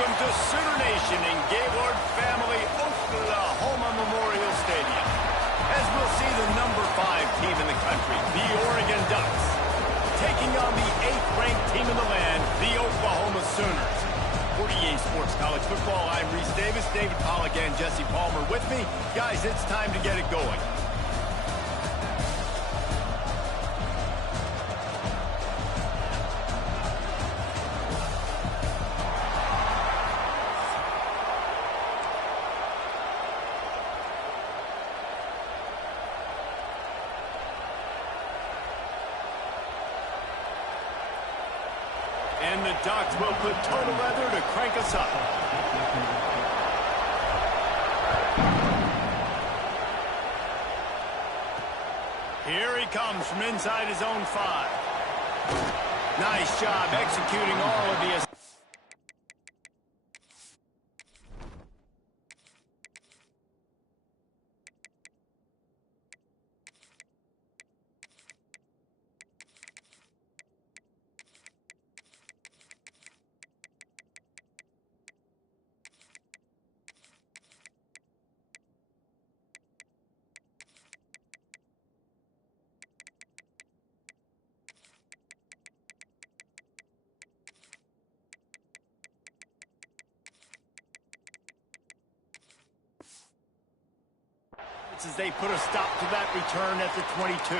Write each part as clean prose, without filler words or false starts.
Welcome to Sooner Nation in Gaylord Family Oklahoma Memorial Stadium. As we'll see the number 5 team in the country, the Oregon Ducks, taking on the 8th-ranked team in the land, the Oklahoma Sooners. For EA Sports College Football, I'm Reese Davis, David Pollack, and Jesse Palmer with me. Guys, it's time to get it going. And the Ducks will put total leather to crank us up. Here he comes from inside his own 5. Nice job executing all of the... as they put a stop to that return at the 22.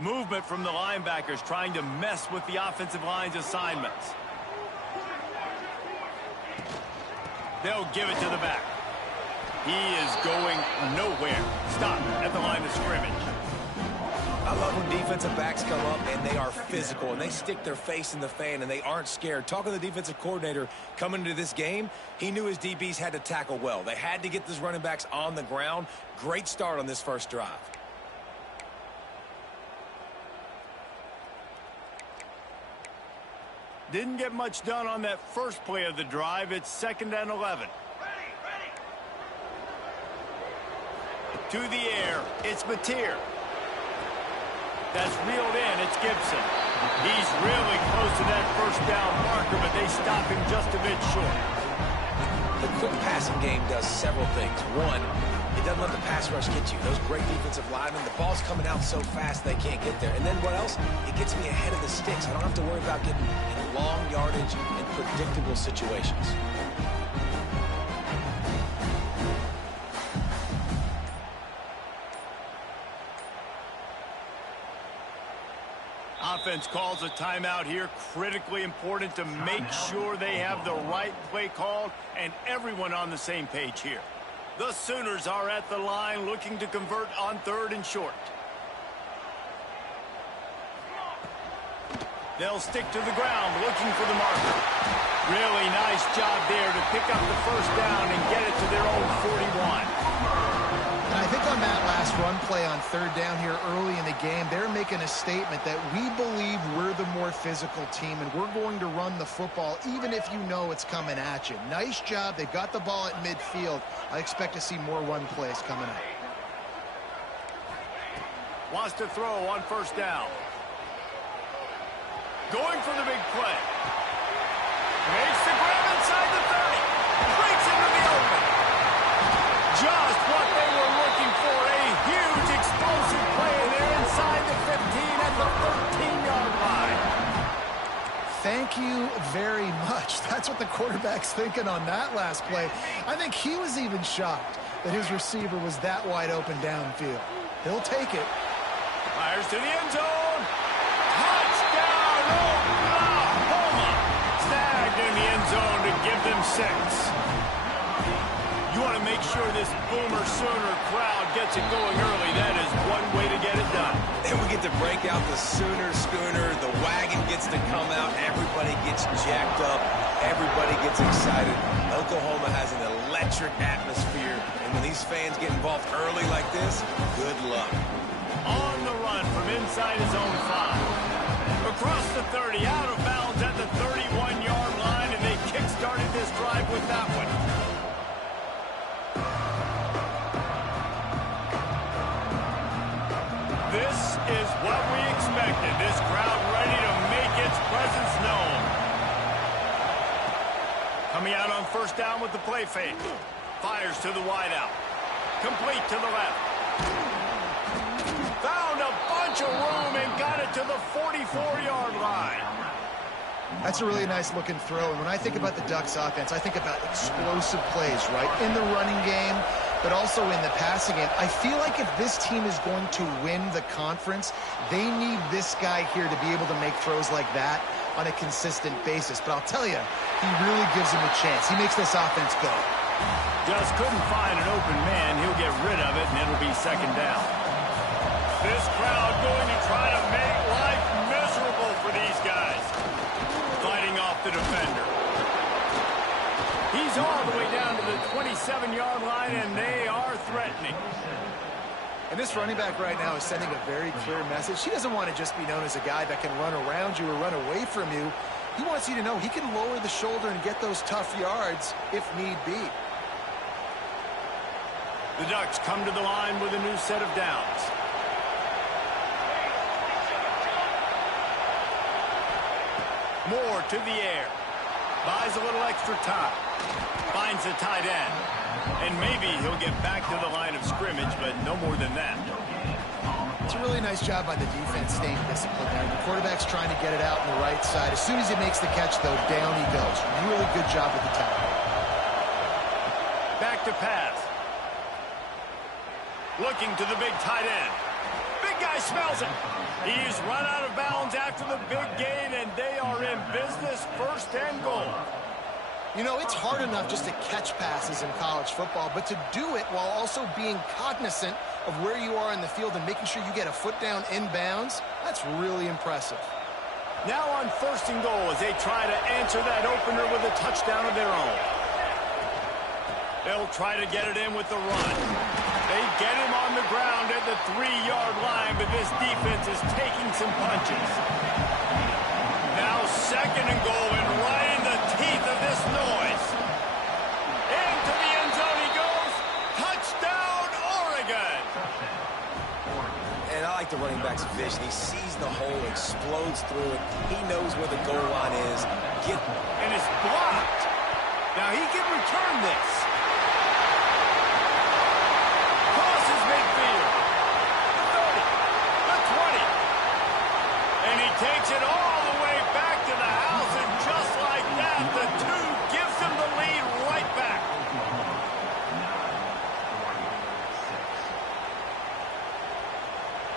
Movement from the linebackers trying to mess with the offensive line's assignments. They'll give it to the back. He is going nowhere. Stop at the line of scrimmage. I love when defensive backs come up and they are physical and they stick their face in the fan and they aren't scared. Talking to the defensive coordinator coming into this game, he knew his DBs had to tackle well. They had to get these running backs on the ground. Great start on this first drive. Didn't get much done on that first play of the drive. It's 2nd and 11. To the air, it's Mateer. That's reeled in, it's Gibson. He's really close to that first down marker, but they stop him just a bit short. The quick passing game does several things. One, it doesn't let the pass rush get you. Those great defensive linemen, the ball's coming out so fast they can't get there. And then what else? It gets me ahead of the sticks. I don't have to worry about getting in long yardage and predictable situations. Offense calls a timeout here. Critically important to make sure they have the right play called and everyone on the same page here. The Sooners are at the line looking to convert on 3rd and short. They'll stick to the ground looking for the marker. Really nice job there to pick up the first down and get it to their own 41. And I think on that last run play on 3rd down here early in the game, they're making a statement that we believe we're the more physical team and we're going to run the football even if you know it's coming at you. Nice job. They've got the ball at midfield. I expect to see more run plays coming up. Wants to throw on 1st down. Going for the big play. Makes the grab inside the 30. Breaks into the open. Just what they were looking for. A huge explosive play. And they're inside the 15 at the 13-yard line. Thank you very much. That's what the quarterback's thinking on that last play. I think he was even shocked that his receiver was that wide open downfield. He'll take it. Fires to the end zone. Touchdown, Oklahoma. Snagged in the end zone to give them 6. You want to make sure this Boomer Sooner crowd gets it going early. That is one way to get it done. And we get to break out the Sooner schooner. The wagon gets to come out. Everybody gets jacked up. Everybody gets excited. Oklahoma has an electric atmosphere. And when these fans get involved early like this, good luck. On the run from inside his own 5. Coming out on first down with the play fake. Fires to the wideout. Complete to the left. Found a bunch of room and got it to the 44-yard line. That's a really nice looking throw. And when I think about the Ducks offense, I think about explosive plays, right? In the running game, but also in the passing game. I feel like if this team is going to win the conference, they need this guy here to be able to make throws like that on a consistent basis. But I'll tell you, he really gives him a chance. He makes this offense go. Just couldn't find an open man. He'll get rid of it, and it'll be second down. This crowd going to try to make life miserable for these guys. Fighting off the defender. He's all the way down to the 27-yard line, and they are threatening. And this running back right now is sending a very clear message. He doesn't want to just be known as a guy that can run around you or run away from you. He wants you to know he can lower the shoulder and get those tough yards if need be. The Ducks come to the line with a new set of downs. Moore to the air. Buys a little extra time. Finds a tight end. And maybe he'll get back to the line of scrimmage, but no more than that. It's a really nice job by the defense staying disciplined there. The quarterback's trying to get it out on the right side. As soon as he makes the catch, though, down he goes. Really good job with the tackle. Back to pass. Looking to the big tight end. Big guy smells it. He's run out of bounds after the big gain, and they are in business, first and goal. You know, it's hard enough just to catch passes in college football, but to do it while also being cognizant of where you are in the field and making sure you get a foot down inbounds, that's really impressive. Now on first and goal as they try to answer that opener with a touchdown of their own. They'll try to get it in with the run. They get him on the ground at the 3-yard line, but this defense is taking some punches. Now second and goal, and right in the teeth of this noise. Into the end zone he goes. Touchdown, Oregon! And I like the running back's vision. He sees the hole, explodes through it. He knows where the goal line is. And it's blocked. Now he can return this. Crosses midfield. The 30. The 20. And he takes it all the way back to the house, and just like that, the 2 gives him the lead right back.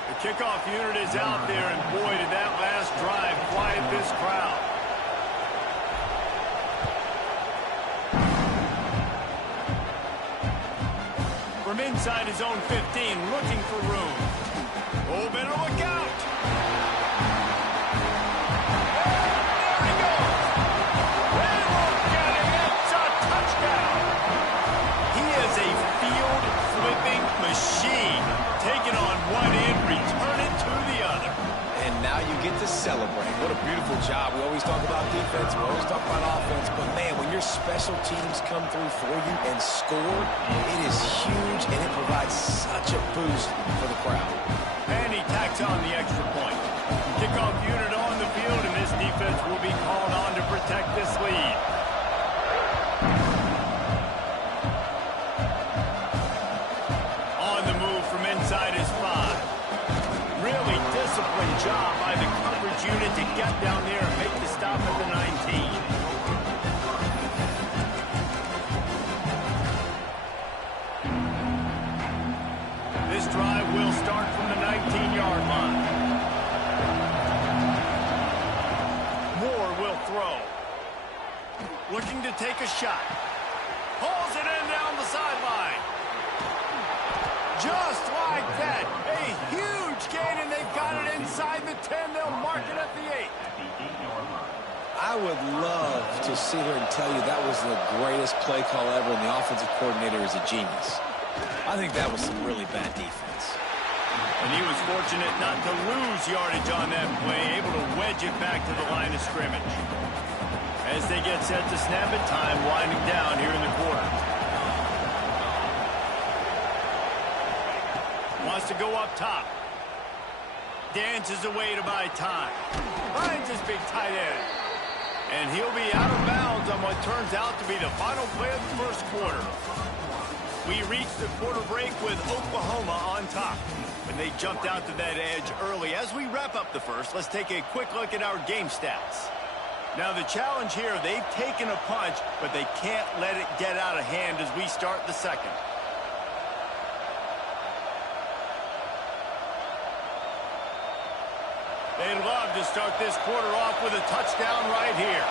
The kickoff unit is out there, and boy, did that last drive quiet this crowd. From inside his own 15, looking for room. Oh, better look out. There he goes. They look at him. It's a touchdown. He is a field-flipping machine. Taking on one end, return it to the other. And now you get to celebrate. What a beautiful job. We always talk about defense. We always talk about offense. But, man, when your special teams come through for you and score, it is huge, and it provides such a boost for the crowd. And he tacks on the extra point. Kickoff unit on the field, and this defense will be called on to protect this lead. On the move from inside his 5. Really disciplined job by the coverage unit to get down there and make the stop at the 19. This drive will start from the 19-yard line. Moore will throw. Looking to take a shot. Pulls it in down the sideline. Just like that. A huge gain, and they've got it inside the 10. They'll mark it at the 8. I would love to sit here and tell you that was the greatest play call ever, and the offensive coordinator is a genius. I think that was some really bad defense. And he was fortunate not to lose yardage on that play, able to wedge it back to the line of scrimmage. As they get set to snap it, time winding down here in the quarter. Wants to go up top. Dances away to buy time. Finds his big tight end. And he'll be out of bounds downs on what turns out to be the final play of the first quarter. We reached the quarter break with Oklahoma on top, and they jumped out to that edge early. As we wrap up the first, let's take a quick look at our game stats. Now the challenge here, they've taken a punch, but they can't let it get out of hand as we start the second. They'd love to start this quarter off with a touchdown right here.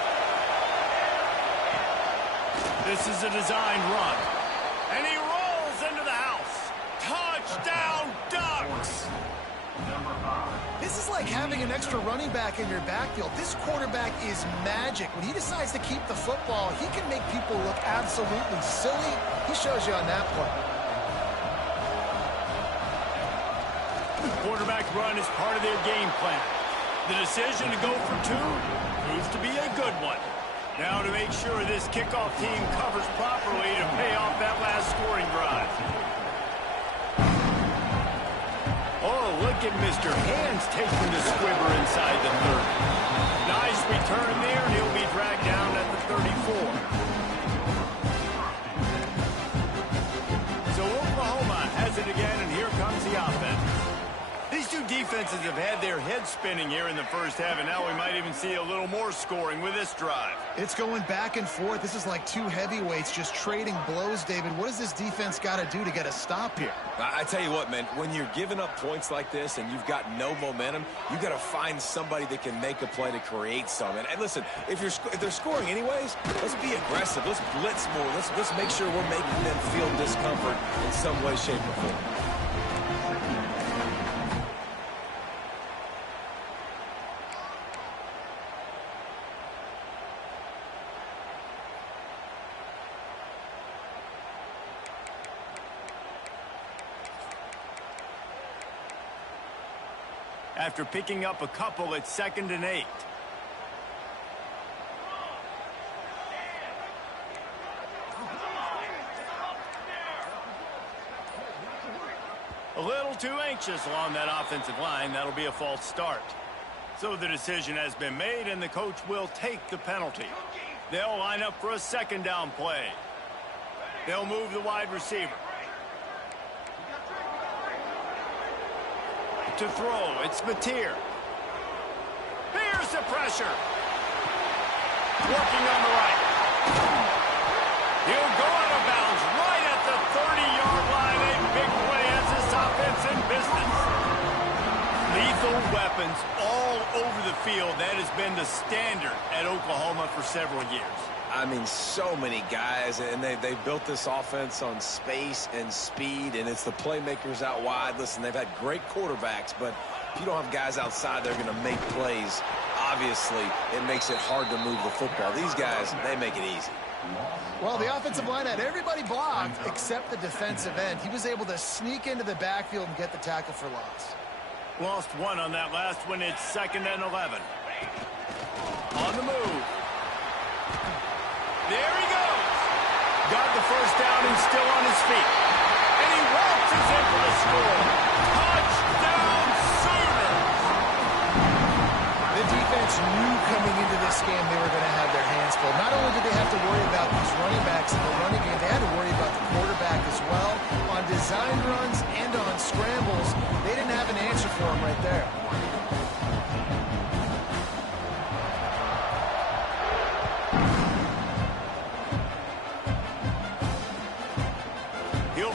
This is a designed run. And he rolls into the house. Touchdown, Ducks! This is like having an extra running back in your backfield. This quarterback is magic. When he decides to keep the football, he can make people look absolutely silly. He shows you on that play. The quarterback run is part of their game plan. The decision to go for two proves to be a good one. Now to make sure this kickoff team covers properly to pay off that last scoring drive. Oh, look at Mr. Hands taking the squibber inside the 30. Nice return there, and he'll be dragged down at the 34. So Oklahoma has it again, and here comes the offense. These two defenses have had their heads spinning here in the first half, and now we might even see a little more scoring with this drive. It's going back and forth. This is like two heavyweights just trading blows, David. What does this defense got to do to get a stop here? I tell you what, man, when you're giving up points like this and you've got no momentum, you got to find somebody that can make a play to create some. And listen, if they're scoring anyways, let's be aggressive. Let's blitz more. Let's make sure we're making them feel discomfort in some way, shape, or form. After picking up a couple, it's 2nd and 8. A little too anxious along that offensive line. That'll be a false start. So the decision has been made, and the coach will take the penalty. They'll line up for a 2nd down play. They'll move the wide receiver. To throw, it's Mateer. Here's the pressure. Working on the right. He'll go out of bounds right at the 30-yard line. A big play as this offense in business. Lethal weapons all over the field. That has been the standard at Oklahoma for several years. I mean, so many guys, and they built this offense on space and speed, and it's the playmakers out wide. Listen, they've had great quarterbacks, but if you don't have guys outside that are going to make plays, obviously it makes it hard to move the football. These guys, they make it easy. Well, the offensive line had everybody blocked except the defensive end. He was able to sneak into the backfield and get the tackle for loss. Lost one on that last one. It's 2nd and 11. On the move. There he goes. Got the first down and still on his feet. And he waltzes in for the score. Touchdown, Sooners! The defense knew coming into this game they were going to have their hands full. Not only did they have to worry about these running backs in the running game, they had to worry about the quarterback as well. On design runs and on scrambles, they didn't have an answer for him right there.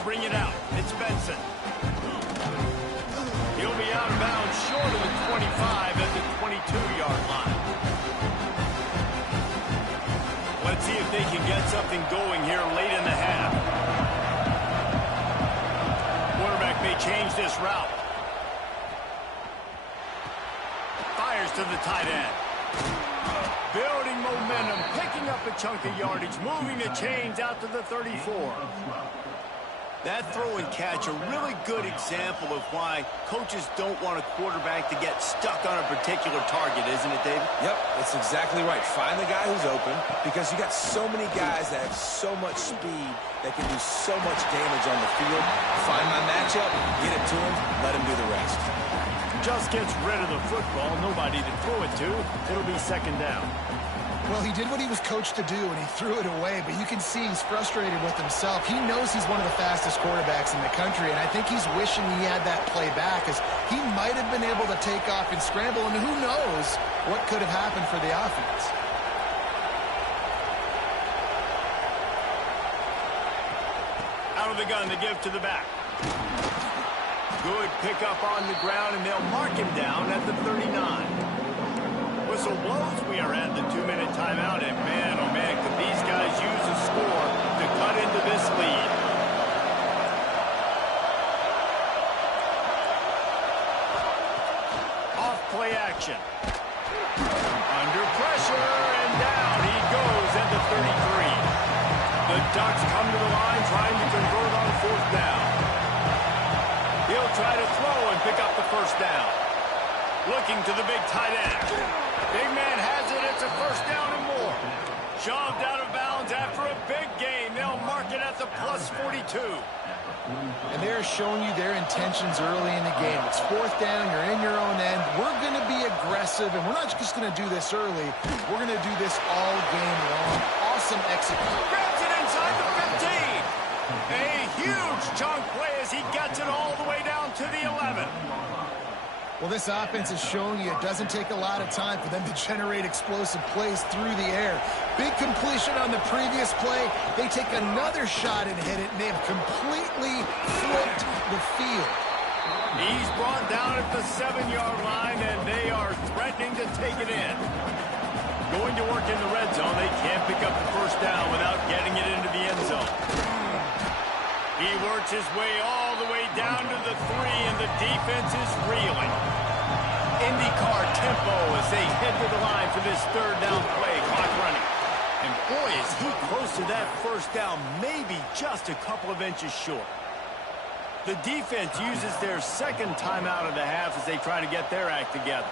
Bring it out. It's Benson. He'll be out of bounds short of the 25 at the 22-yard line. Let's see if they can get something going here late in the half. Quarterback may change this route. Fires to the tight end. Building momentum, picking up a chunk of yardage, moving the chains out to the 34. That throw and catch, a really good example of why coaches don't want a quarterback to get stuck on a particular target, isn't it, David? Yep, that's exactly right. Find the guy who's open, because you got so many guys that have so much speed that can do so much damage on the field. Find my matchup, get it to him, let him do the rest. just gets rid of the football, nobody to throw it to. It'll be second down. Well, he did what he was coached to do, and he threw it away, but you can see he's frustrated with himself. He knows he's one of the fastest quarterbacks in the country, and I think he's wishing he had that play back, as he might have been able to take off and scramble, and who knows what could have happened for the offense. Out of the gun to give to the back. Good pickup on the ground, and they'll mark him down at the 39. Whistle blows. We are at the 2-minute timeout, and man, oh man, could these guys use a score to cut into this lead. Off play action. Under pressure, and down he goes at the 33. The Ducks come to the line trying to convert on fourth down. He'll try to throw and pick up the first down. Looking to the big tight end. Big man has it. It's a first down and more. Shoved out of bounds after a big gain. They'll mark it at the plus 42. And they're showing you their intentions early in the game. It's fourth down. You're in your own end. We're going to be aggressive, and we're not just going to do this early. We're going to do this all game long. Awesome execution. Grabs it inside the 15. A huge chunk play as he gets it all the way down to the 11. Well, this offense is showing you it doesn't take a lot of time for them to generate explosive plays through the air. Big completion on the previous play. They take another shot and hit it, and they've completely flipped the field. He's brought down at the 7-yard line, and they are threatening to take it in. Going to work in the red zone. They can't pick up the first down without getting it into the end zone. He works his way all the way down to the 3, and the defense is reeling. IndyCar tempo as they head to the line for this third down play. Clock running. And boy, is he close to that first down, maybe just a couple of inches short. The defense uses their second timeout of the half as they try to get their act together.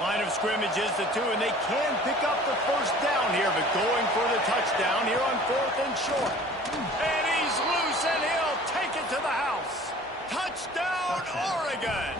Line of scrimmage is the 2, and they can pick up the first down here, but going for the touchdown here on fourth and short. And he's loose, and he'll take it to the house. Touchdown, Oregon!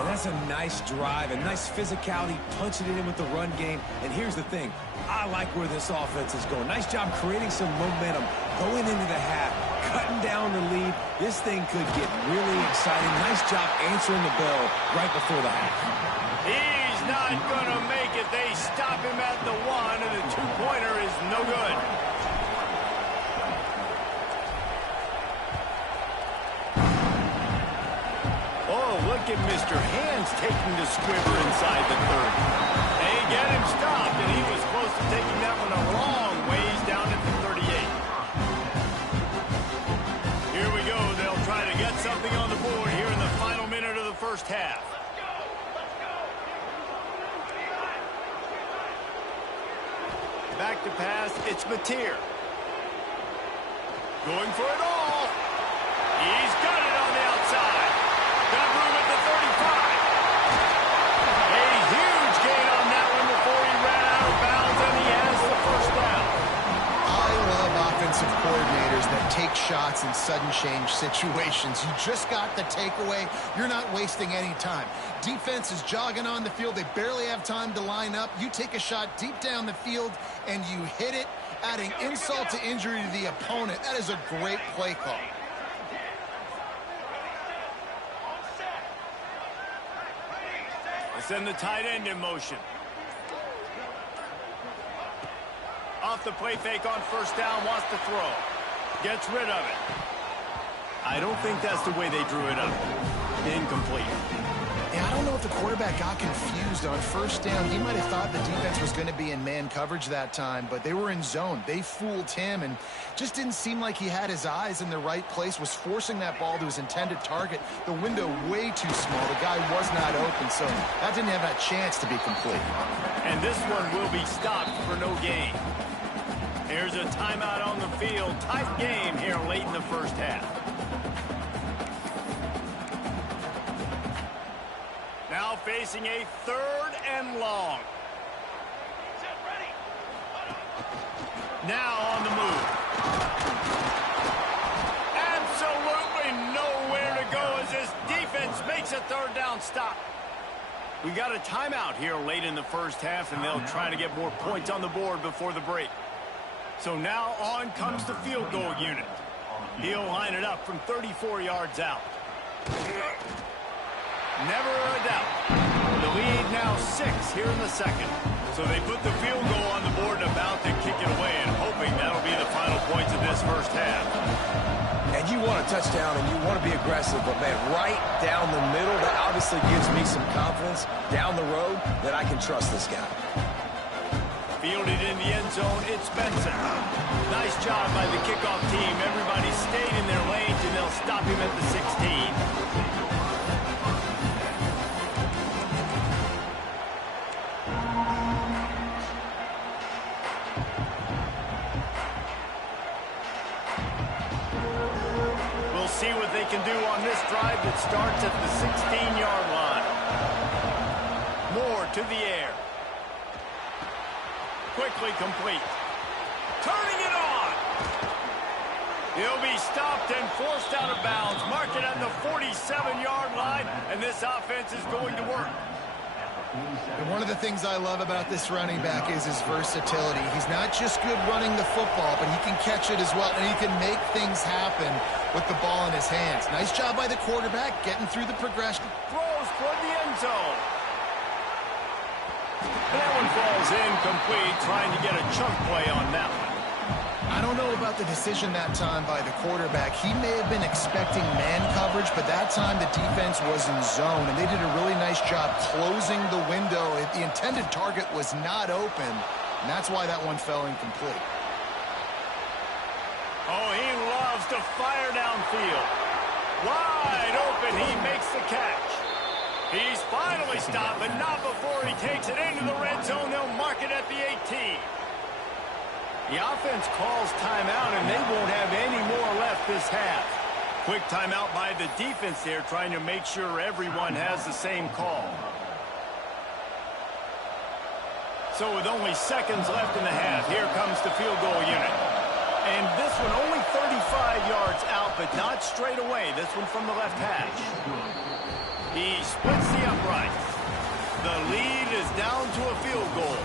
And that's a nice drive, a nice physicality, punching it in with the run game. And here's the thing. I like where this offense is going. Nice job creating some momentum, going into the half, cutting down the lead. This thing could get really exciting. Nice job answering the bell right before the half. He's not going to make it. They stop him at the 1, and the two-pointer is no good. Oh, look at Mr. Hands taking the squibber inside the 30. They get him stopped, and he was close to taking that one a long ways down at the 38. Here we go. They'll try to get something on the board here in the final minute of the first half. Back to pass. It's Mateer. Going for it all. He's got it on the outside. Got room at the 35. A huge gain on that one before he ran out of bounds, and he has the first down. I love offensive coordinators that take shots in sudden change situations. You just got the takeaway. You're not wasting any time. Defense is jogging on the field. They barely have time to line up. You take a shot deep down the field, and you hit it, adding insult to injury to the opponent. That is a great play call. Send the tight end in motion. Off the play fake on first down, wants to throw. Gets rid of it. I don't think that's the way they drew it up. Incomplete. Yeah, I don't know if the quarterback got confused on first down. He might have thought the defense was going to be in man coverage that time, but they were in zone. They fooled him and just didn't seem like he had his eyes in the right place, was forcing that ball to his intended target. The window way too small. The guy was not open, so that didn't have a chance to be complete. And this one will be stopped for no gain. Here's a timeout on the field. Tight game here late in the first half. Now facing a 3rd and long. now on the move. Absolutely nowhere to go as this defense makes a third down stop. We got a timeout here late in the first half, and they'll try to get more points on the board before the break. So now on comes the field goal unit. He'll line it up from 34 yards out. Never a doubt. The lead now 6 here in the second. So they put the field goal on the board and about to kick it away, and hoping that'll be the final points of this first half. And you want a touchdown and you want to be aggressive, but man, right down the middle, that obviously gives me some confidence down the road that I can trust this guy. Fielded in the end zone, it's Benson. Nice job by the kickoff team. Everybody stayed in their lanes, and they'll stop him at the 16. See what they can do on this drive that starts at the 16-yard line. Moore to the air. Quickly complete. Turning it on. He'll be stopped and forced out of bounds. Mark it at the 47-yard line, and this offense is going to work. And one of the things I love about this running back is his versatility. He's not just good running the football, but he can catch it as well, and he can make things happen with the ball in his hands. Nice job by the quarterback getting through the progression. Throws toward the end zone. That one falls incomplete, trying to get a chunk play on that one. I don't know about the decision that time by the quarterback. He may have been expecting man coverage, but that time the defense was in zone, and they did a really nice job closing the window. The intended target was not open, and that's why that one fell incomplete. Oh, he loves to fire downfield. Wide open, he makes the catch. He's finally stopped, but not before he takes it into the red zone. They'll mark it at the 18. The offense calls timeout, and they won't have any more left this half. Quick timeout by the defense there, trying to make sure everyone has the same call. So with only seconds left in the half, here comes the field goal unit. And this one only 35 yards out, but not straight away. This one from the left hash. He splits the uprights. The lead is down to a field goal.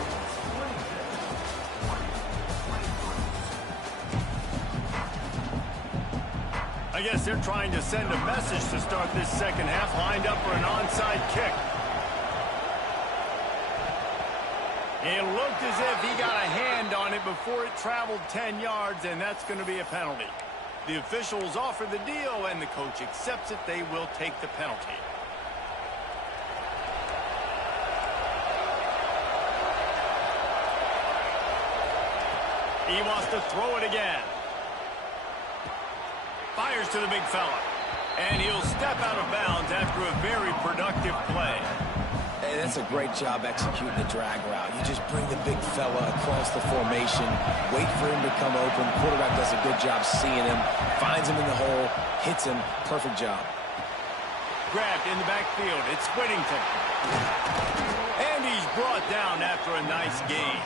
I guess they're trying to send a message to start this second half, lined up for an onside kick. It looked as if he got a hand on it before it traveled 10 yards, and that's going to be a penalty. The officials offer the deal, and the coach accepts it. They will take the penalty. He wants to throw it again. Fires to the big fella. And he'll step out of bounds after a very productive play. Hey, that's a great job executing the drag route. You just bring the big fella across the formation, wait for him to come open. Quarterback does a good job seeing him, finds him in the hole, hits him. Perfect job. Grabbed in the backfield. It's Whittington. And he's brought down after a nice gain.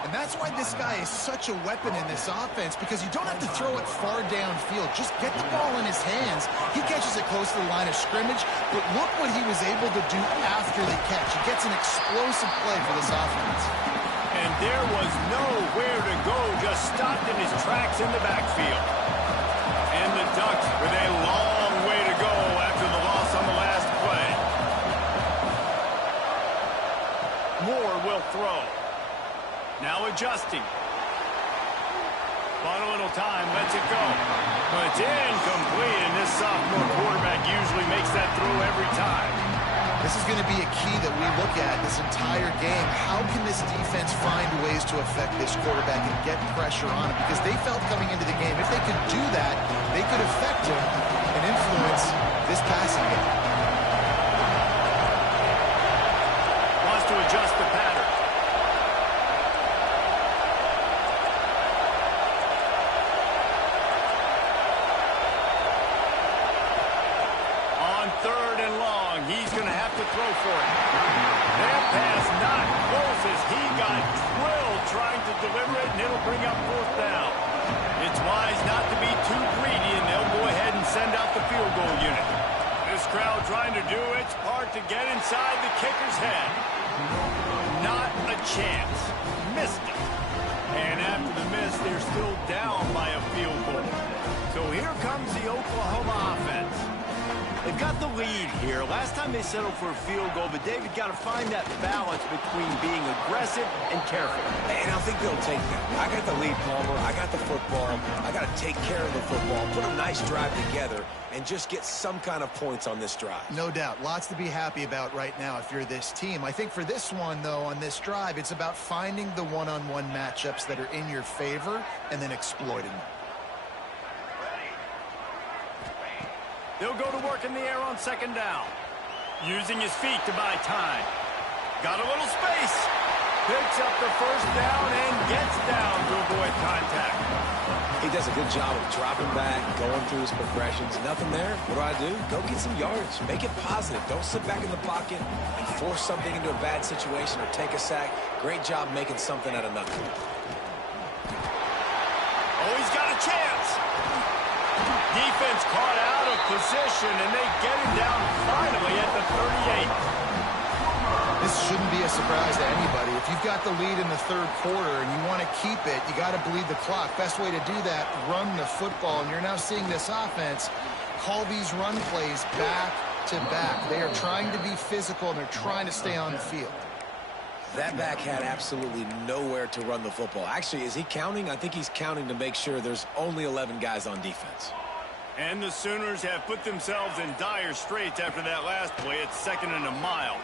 And that's why this guy is such a weapon in this offense, because you don't have to throw it far downfield. Just get the ball in his hands. He catches it close to the line of scrimmage, but look what he was able to do after the catch. He gets an explosive play for this offense. And there was nowhere to go, just stopped in his tracks in the backfield. And the Ducks with a long way to go after the loss on the last play. Moore will throw. Now adjusting. Bought a little time, lets it go. But it's incomplete, and this sophomore quarterback usually makes that throw every time. This is going to be a key that we look at this entire game. How can this defense find ways to affect this quarterback and get pressure on him? Because they felt coming into the game, if they could do that, they could affect him and influence this passing game. Wants to adjust the pattern. Third and long, he's going to have to throw for it. That pass not close as he got drilled trying to deliver it, and it'll bring up fourth down. It's wise not to be too greedy, and they'll go ahead and send out the field goal unit. This crowd trying to do its part to get inside the kicker's head. Not a chance. Missed it. And after the miss, they're still down by a field goal. So here comes the Oklahoma offense. They've got the lead here. Last time they settled for a field goal, but David got to find that balance between being aggressive and careful. And I think they'll take that. I got the lead, Palmer. I got the football. I got to take care of the football, put a nice drive together, and just get some kind of points on this drive. No doubt. Lots to be happy about right now if you're this team. I think for this one, though, on this drive, it's about finding the one-on-one matchups that are in your favor and then exploiting them. They'll go to work in the air on second down. Using his feet to buy time. Got a little space. Picks up the first down and gets down to avoid contact. He does a good job of dropping back, going through his progressions. Nothing there. What do? Go get some yards. Make it positive. Don't sit back in the pocket and force something into a bad situation or take a sack. Great job making something out of nothing. Oh, he's got a chance. Defense caught out of position, and they get him down finally at the 38. This shouldn't be a surprise to anybody. If you've got the lead in the third quarter and you want to keep it, you got to bleed the clock. Best way to do that, run the football. And you're now seeing this offense call these run plays back to back. They are trying to be physical, and they're trying to stay on the field. That back had absolutely nowhere to run the football. Actually, is he counting? I think he's counting to make sure there's only 11 guys on defense. And the Sooners have put themselves in dire straits after that last play. It's second and a mile.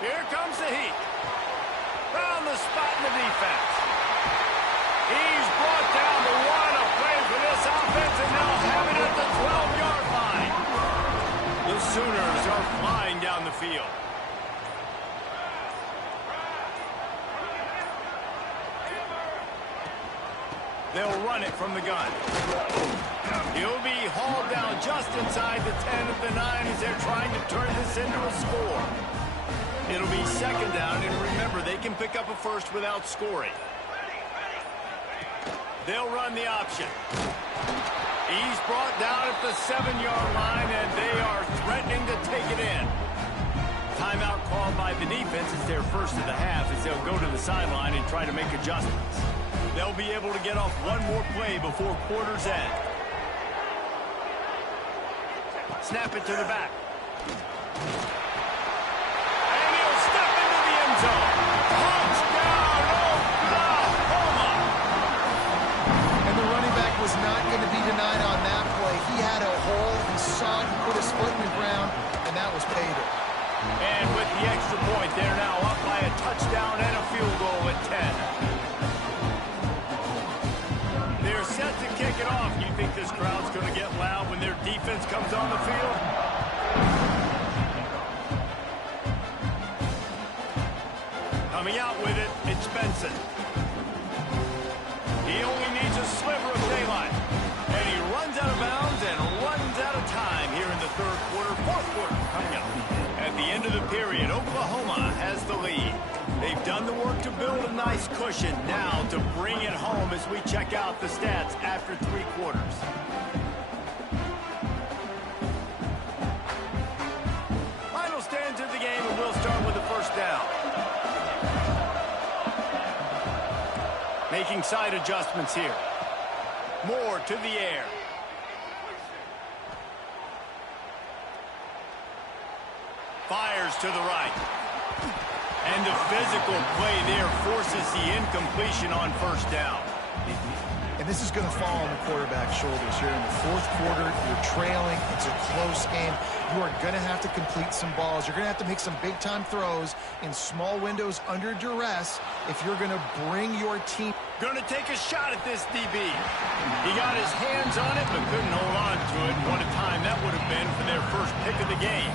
Here comes the heat. Found the spot in the defense. He's brought down the one of play for this offense, and now have it at the 12-yard line. The Sooners are flying down the field. They'll run it from the gun. He'll be hauled down just inside the 10 of the 9 as they're trying to turn this into a score. It'll be second down, and remember, they can pick up a first without scoring. They'll run the option. He's brought down at the 7-yard line, and they are threatening to take it in. Timeout called by the defense. It's their first of the half as they'll go to the sideline and try to make adjustments. They'll be able to get off one more play before quarter's end. Snap it to the back. And he'll step into the end zone. Touchdown, Oklahoma! And the running back was not going to be denied on that play. He had a hole. He saw it. He put his foot in the ground, and that was paid. And with the extra point, they're now up by a touchdown and a field goal at 10. They're set to kick it off. You think this crowd's going to get loud when their defense comes on the field? Coming out with it, it's Benson. He only needs a sliver of daylight. And he runs out of bounds and runs out of time here in the third quarter. Fourth quarter coming up. At the end of the period, Oklahoma has the lead. They've done the work to build a nice cushion. Now to bring it home as we check out the stats after 3 quarters. Final stands of the game, and we'll start with the first down. Making side adjustments here. Moore to the air. Fires to the right. And the physical play there forces the incompletion on first down. And this is going to fall on the quarterback's shoulders here in the fourth quarter. You're trailing. It's a close game. You are going to have to complete some balls. You're going to have to make some big-time throws in small windows under duress if you're going to bring your team. Going to take a shot at this DB. He got his hands on it, but couldn't hold on to it. What a time that would have been for their first pick of the game.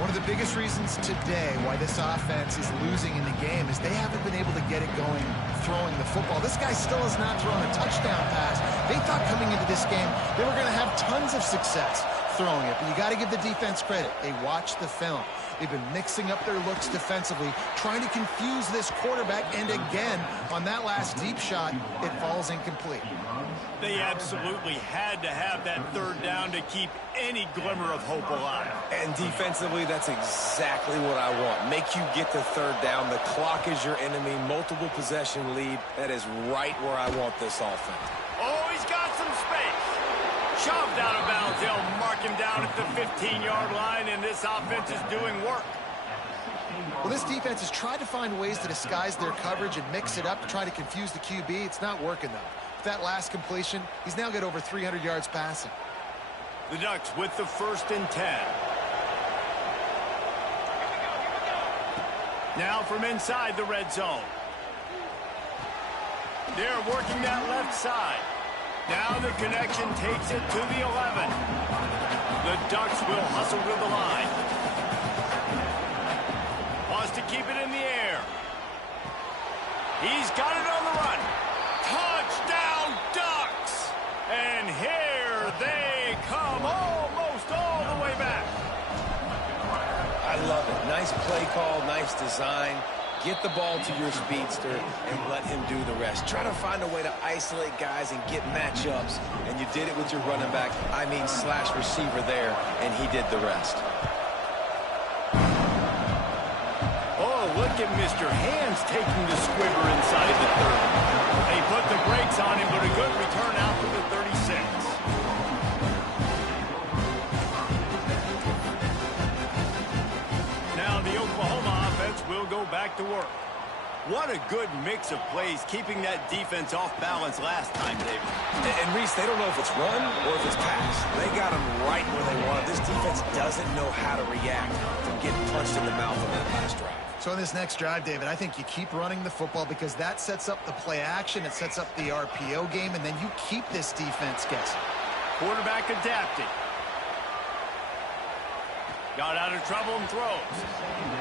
One of the biggest reasons today why this offense is losing in the game is they haven't been able to get it going throwing the football. This guy still has not thrown a touchdown pass. They thought coming into this game they were going to have tons of success throwing it, but you got to give the defense credit. They watched the film. They've been mixing up their looks defensively, trying to confuse this quarterback, and again, on that last deep shot, it falls incomplete. They absolutely had to have that third down to keep any glimmer of hope alive. And defensively, that's exactly what I want. Make you get the third down. The clock is your enemy. Multiple possession lead. That is right where I want this offense. Oh, he's got some space. Shoved out of bounds. They'll mark him down at the 15-yard line, and this offense is doing work. Well, this defense has tried to find ways to disguise their coverage and mix it up to try to confuse the QB. It's not working, though. That last completion, he's now got over 300 yards passing. The Ducks with the 1st and 10. Now from inside the red zone. They're working that left side. Now the connection takes it to the 11. The Ducks will hustle to the line. Wants to keep it in the air. He's got it on the run. Touchdown, Ducks! And here they come, almost all the way back. I love it. Nice play call, nice design. Get the ball to your speedster and let him do the rest. Try to find a way to isolate guys and get matchups, and you did it with your running back, slash receiver there, and he did the rest. Look at Mr. Hands taking the squibber inside the 30. They put the brakes on him, but a good return out for the 36. Now the Oklahoma offense will go back to work. What a good mix of plays, keeping that defense off balance last time, David. And Reese, they don't know if it's run or if it's pass. They got them right where they want it. This defense doesn't know how to react from getting punched in the mouth on that last drive. So in this next drive, David, I think you keep running the football because that sets up the play action, it sets up the RPO game, and then you keep this defense guessing. Quarterback adapting. Got out of trouble and throws.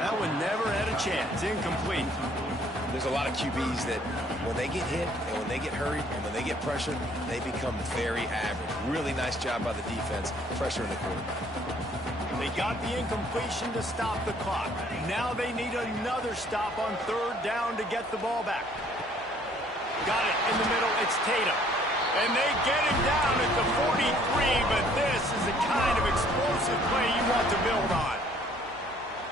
That one never had a chance. Incomplete. There's a lot of QBs that when they get hit and when they get hurried and when they get pressured, they become very average. Really nice job by the defense, pressuring the quarterback. They got the incompletion to stop the clock. Now they need another stop on 3rd down to get the ball back. Got it in the middle. It's Tatum. And they get him down at the 43, but this is the kind of explosive play you want to build on.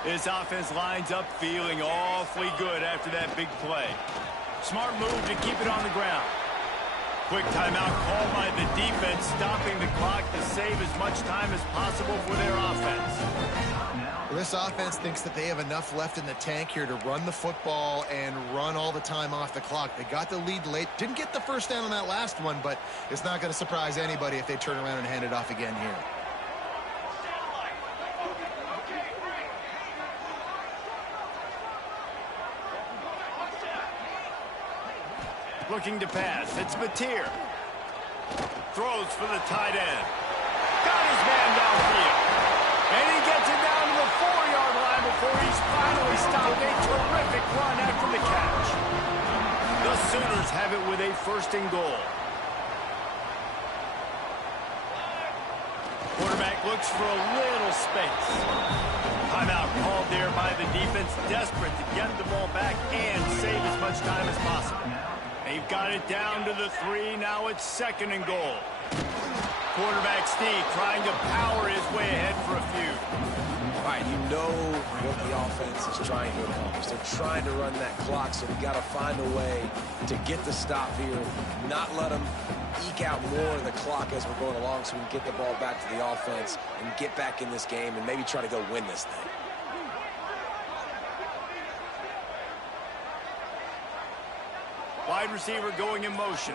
This offense lines up feeling awfully good after that big play. Smart move to keep it on the ground. Quick timeout called by the defense, stopping the clock to save as much time as possible for their offense. Well, this offense thinks that they have enough left in the tank here to run the football and run all the time off the clock. They got the lead late. Didn't get the first down on that last one, but it's not going to surprise anybody if they turn around and hand it off again here. Looking to pass. It's Mateer. Throws for the tight end. Got his man downfield. And he gets it down to the 4-yard line before he's finally stopped. A terrific run after the catch. The Sooners have it with a 1st and goal. Quarterback looks for a little space. Timeout called there by the defense, desperate to get the ball back and save as much time as possible. They've got it down to the 3. Now it's 2nd and goal. Quarterback Steve trying to power his way ahead for a few. All right, you know what the offense is trying to accomplish. They're trying to run that clock, so we got to find a way to get the stop here, not let them eke out more of the clock as we're going along so we can get the ball back to the offense and get back in this game and maybe try to go win this thing. Wide receiver going in motion.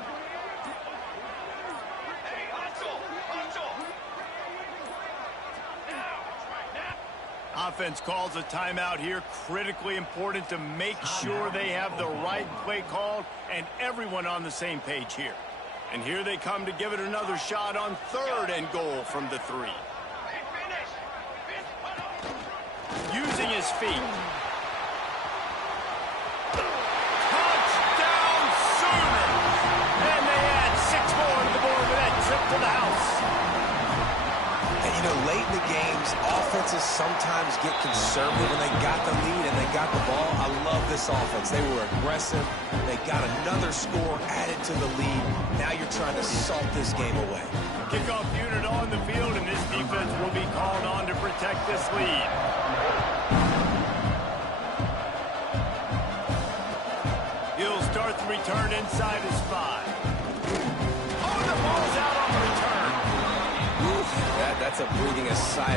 Offense calls a timeout here. Critically important to make sure they have the right play called and everyone on the same page here. And here they come to give it another shot on 3rd and goal from the 3. Using his feet. And, you know, late in the game, games, offenses sometimes get conservative when they got the lead and they got the ball. I love this offense. They were aggressive. They got another score added to the lead. Now you're trying to salt this game away. Kickoff unit on the field, and this defense will be called on to protect this lead. He'll start the return inside his 5. Oh, the ball's out on the return. That's a breathing a sigh of